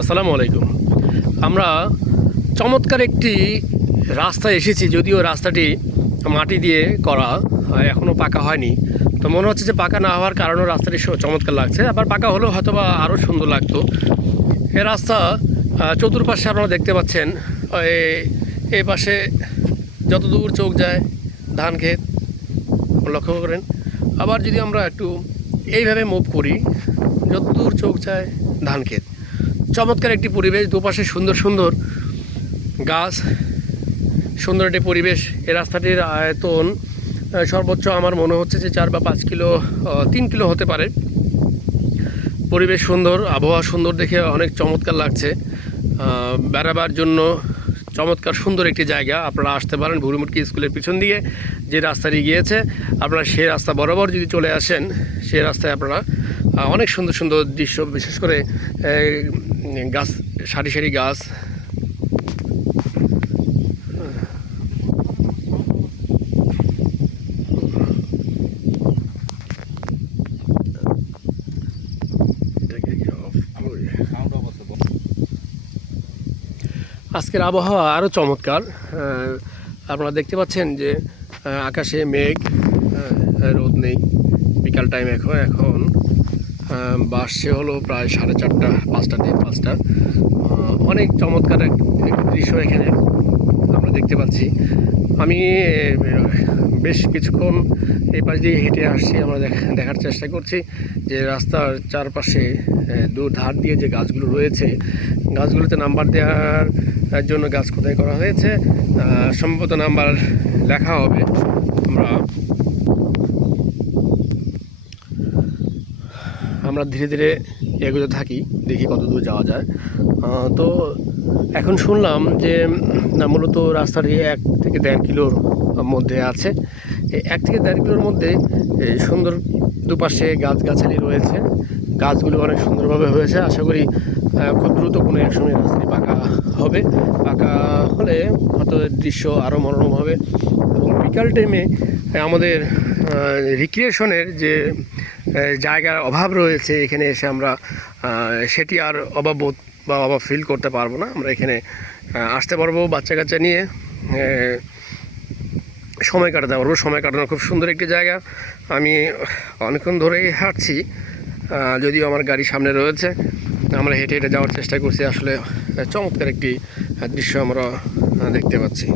আসসালামু আলাইকুম। আমরা চমৎকার একটি রাস্তায় এসেছি, যদিও রাস্তাটি মাটি দিয়ে করা, এখনও পাকা হয়নি। তো মনে হচ্ছে যে পাকা না হওয়ার কারণেও রাস্তাটি চমৎকার লাগছে, আবার পাকা হলেও হয়তো বা আরও সুন্দর লাগতো। এ রাস্তা চতুর্পাশে আপনারা দেখতে পাচ্ছেন, এই পাশে যত দূর চোখ যায় ধান ক্ষেত লক্ষ্য করেন। আবার যদি আমরা একটু এইভাবে মুভ করি, যত দূর চোখ যায় ধান ক্ষেত। চমৎকার একটি পরিবেশ, দুপাশে সুন্দর সুন্দর গাছ, সুন্দর একটি পরিবেশ। এই রাস্তাটির আয়তন সর্বোচ্চ আমার মনে হচ্ছে যে 4 বা 5 কিলো, 3 কিলো হতে পারে। পরিবেশ সুন্দর, আবহাওয়া সুন্দর, দেখে অনেক চমৎকার লাগছে। বেড়াবার জন্য চমৎকার সুন্দর একটি জায়গা। আপনারা আসতে পারেন ভুরুমুটকি স্কুলের পিছন দিয়ে যে রাস্তাটি গিয়েছে, আপনারা সেই রাস্তা বরাবর যদি চলে আসেন, সেই রাস্তায় আপনারা অনেক সুন্দর সুন্দর দৃশ্য, বিশেষ করে গাছ, সারি সারি গাছ, আজকের আবহাওয়া আরও চমৎকার। আপনারা দেখতে পাচ্ছেন যে আকাশে মেঘ, রোদ নেই, বিকাল টাইম। এখন বাসছে হলো প্রায় 4:30, 5টা। অনেক চমৎকার এক দৃশ্য এখানে আমরা দেখতে পাচ্ছি। আমি বেশ কিছুক্ষণ এই পাশ দিয়ে হেঁটে আসছি। আমরা দেখার চেষ্টা করছি যে রাস্তার চারপাশে ধার দিয়ে যে গাছগুলো রয়েছে, গাছগুলোতে নাম্বার দেওয়ার জন্য গাছ খোদাই করা হয়েছে। সম্ভবত নাম্বার লেখা হবে। আমরা ধীরে ধীরে এগোতে থাকি, দেখি কত দূর যাওয়া যায়। তো এখন শুনলাম যে মূলত রাস্তাটি 1 থেকে 1.5 কিলোর মধ্যে আছে। এই 1 থেকে 1.5 কিলোর মধ্যে সুন্দর দুপাশে গাছগাছালি রয়েছে। গাছগুলো অনেক সুন্দরভাবে হয়েছে। আশা করি খুব দ্রুত কোনো এক সময় রাস্তাটি পাকা হবে। পাকা হলে হয়তো দৃশ্য আরও মনোরম হবে। এবং বিকাল টাইমে আমাদের রিক্রিয়েশনের যে জায়গার অভাব রয়েছে, এখানে এসে আমরা সেটি আর অভাববোধ বা অভাব ফিল করতে পারবো না। আমরা এখানে আসতে পারবো বাচ্চা কাচ্চা নিয়ে, সময় কাটাতে পারবো। সময় কাটানোর খুব সুন্দর একটি জায়গা। আমি অনেকক্ষণ ধরেই হাঁটছি, যদিও আমার গাড়ি সামনে রয়েছে। আমরা হেঁটে হেঁটে যাওয়ার চেষ্টা করছি। আসলে চমৎকার একটি দৃশ্য আমরা দেখতে পাচ্ছি।